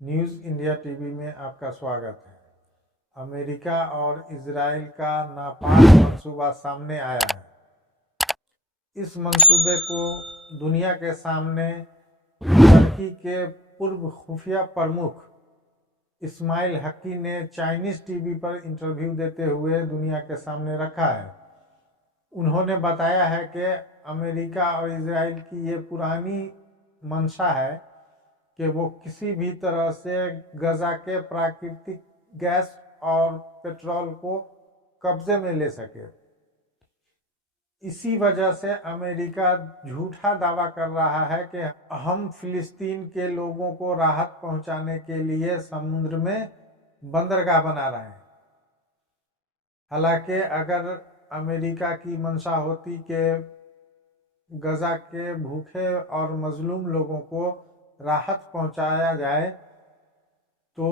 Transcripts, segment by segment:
News India TV में आपका स्वागत है। अमेरिका और इजराइल का नापाक मंसूबा सामने आया है। इस मंसूबे को दुनिया के सामने तुर्की के पूर्व खुफिया प्रमुख इस्माइल हक्की ने चाइनीज टीवी पर इंटरव्यू देते हुए दुनिया के सामने रखा है। उन्होंने बताया है कि अमेरिका और इजराइल की ये पुरानी मंशा है कि वो किसी भी तरह से गजा के प्राकृतिक गैस और पेट्रोल को कब्जे में ले सके। इसी वजह से अमेरिका झूठा दावा कर रहा है कि हम फिलिस्तीन के लोगों को राहत पहुंचाने के लिए समुद्र में बंदरगाह बना रहे हैं। हालांकि अगर अमेरिका की मंशा होती कि गजा के भूखे और मजलूम लोगों को राहत पहुंचाया जाए तो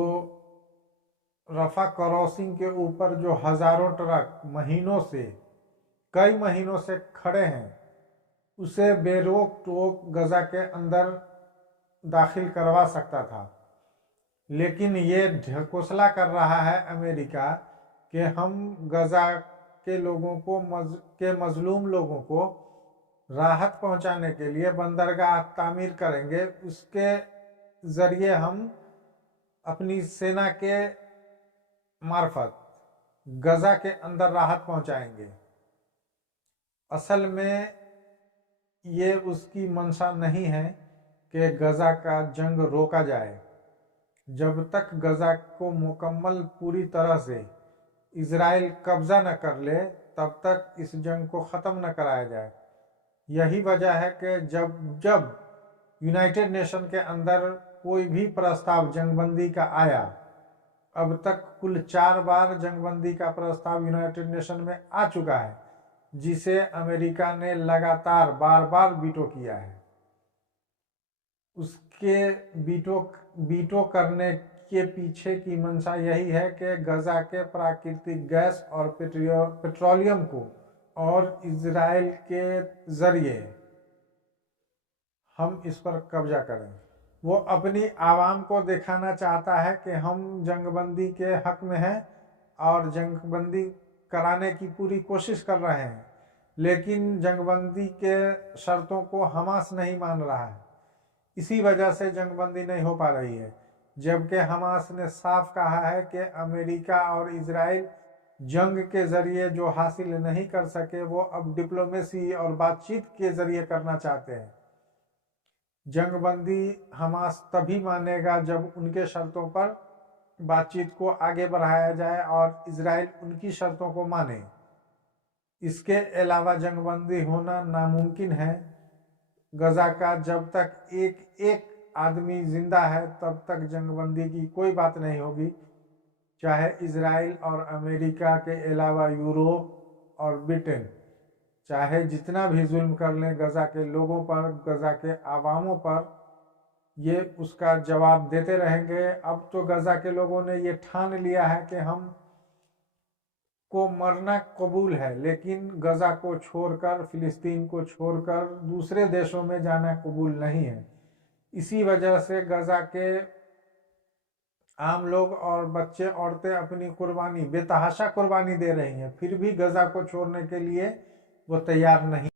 रफा क्रॉसिंग के ऊपर जो हजारों ट्रक कई महीनों से खड़े हैं, उसे बेरोक टोक गजा के अंदर दाखिल करवा सकता था। लेकिन ये ढकोसला कर रहा है अमेरिका कि हम गजा के लोगों को मजलूम लोगों को राहत पहुंचाने के लिए बंदरगाह तामीर करेंगे। उसके जरिए हम अपनी सेना के मार्फत गजा के अंदर राहत पहुंचाएंगे। असल में ये उसकी मंशा नहीं है कि गजा का जंग रोका जाए। जब तक गजा को मुकम्मल पूरी तरह से इजराइल कब्जा न कर ले, तब तक इस जंग को ख़त्म न कराया जाए। यही वजह है कि जब यूनाइटेड नेशन के अंदर कोई भी प्रस्ताव जंगबंदी का आया, अब तक कुल 4 बार जंगबंदी का प्रस्ताव यूनाइटेड नेशन में आ चुका है, जिसे अमेरिका ने लगातार बार वीटो किया है। उसके वीटो करने के पीछे की मंशा यही है कि गजा के प्राकृतिक गैस और पेट्रोलियम को और इजराइल के जरिए हम इस पर कब्जा करें। वो अपनी आवाम को दिखाना चाहता है कि हम जंगबंदी के हक में हैं और जंगबंदी कराने की पूरी कोशिश कर रहे हैं, लेकिन जंगबंदी के शर्तों को हमास नहीं मान रहा है। इसी वजह से जंगबंदी नहीं हो पा रही है, जबकि हमास ने साफ कहा है कि अमेरिका और इजराइल जंग के जरिए जो हासिल नहीं कर सके वो अब डिप्लोमेसी और बातचीत के जरिए करना चाहते हैं। जंगबंदी हमास तभी मानेगा जब उनके शर्तों पर बातचीत को आगे बढ़ाया जाए और इजराइल उनकी शर्तों को माने। इसके अलावा जंगबंदी होना नामुमकिन है। गजा का जब तक एक आदमी जिंदा है, तब तक जंगबंदी की कोई बात नहीं होगी, चाहे इजराइल और अमेरिका के अलावा यूरोप और ब्रिटेन चाहे जितना भी जुल्म कर लें गजा के लोगों पर, गजा के आवामों पर, ये उसका जवाब देते रहेंगे। अब तो गजा के लोगों ने ये ठान लिया है कि हम को मरना कबूल है, लेकिन गजा को छोड़कर, फिलिस्तीन को छोड़कर दूसरे देशों में जाना कबूल नहीं है। इसी वजह से गजा के आम लोग और बच्चे औरतें अपनी कुर्बानी, बेतहाशा कुर्बानी दे रही हैं, फिर भी गजा को छोड़ने के लिए वो तैयार नहीं।